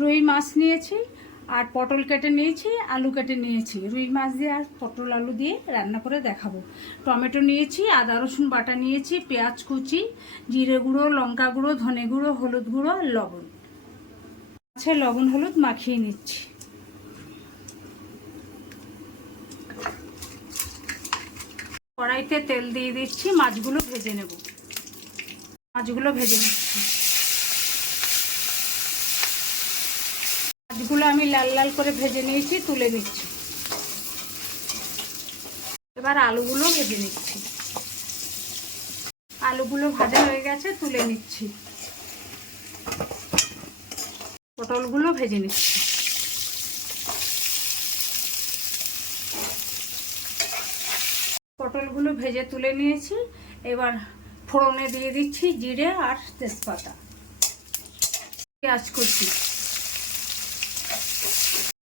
রুই মাছ নিয়েছি আর পটল কেটে নিয়েছি, আলু কেটে নিয়েছি। রুই মাছ দিয়ে আর পটল আলু দিয়ে রান্না করে দেখাবো। টমেটো নিয়েছি, আদা রসুন বাটা নিয়েছি, পেঁয়াজ কুচি, জিরে গুঁড়ো, লঙ্কা গুঁড়ো, ধনে গুঁড়ো, হলুদ গুঁড়ো, লবণ। আচ্ছা, লবণ হলুদ মাখিয়ে নিচ্ছি। কড়াইতে তেল দিয়ে দিচ্ছি, মাছগুলো ভেজে নেব। মাছগুলো ভেজে নিচ্ছি। মাছগুলো আমি লাল লাল করে ভেজে নিয়েছি, তুলে নিচ্ছি। এবার আলুগুলো ভেজে নিচ্ছি। আলুগুলো ভাজা হয়ে গেছে, তুলে নিচ্ছি। পটলগুলো ভেজে নিচ্ছি। পটলগুলো ভেজে তুলে নিয়েছি। এবার ফোড়নে দিয়ে দিচ্ছি জিরে আর তেজপাতা, পেঁয়াজ কুচি।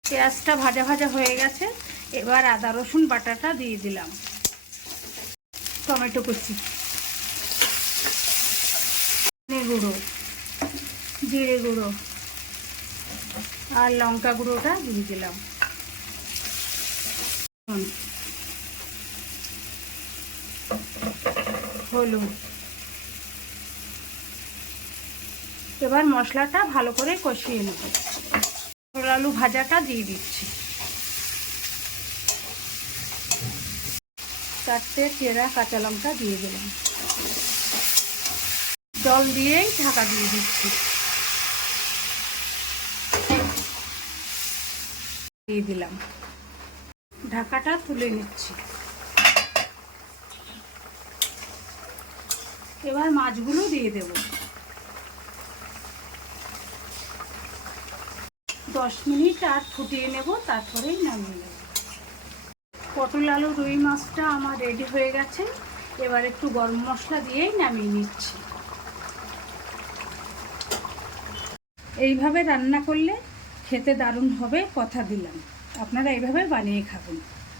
পেঁয়াজটা ভাজা ভাজা হয়ে গেছে। এবার আদা রসুন বাটাটা দিয়ে দিলাম, টমেটো কুচি, ধনে গুঁড়ো, জিরে গুঁড়ো আর লঙ্কা গুঁড়োটা দিয়ে দিলাম, হলুদ। এবার মশলাটা ভালো করে কষিয়ে নেব। পটল আলু ভাজাটা দিয়ে দিচ্ছি। 4টে চেরা কাঁচা লঙ্কা দিয়ে দিলাম। জল দিয়েই ঢাকা দিয়ে দিচ্ছি। দিয়ে দিলাম, ঢাকাটা তুলে নিচ্ছি। এবার মাছগুলো দিয়ে দেব। 10 মিনিট আর ফুটিয়ে নেব, তারপরেই নামিয়ে নেব। পটল আলু রুই মাছটা আমার রেডি হয়ে গেছে। এবার একটু গরম মশলা দিয়েই নামিয়ে নিচ্ছি। এইভাবে রান্না করলে খেতে দারুণ হবে, কথা দিলাম। আপনারা এইভাবে বানিয়ে খাবেন।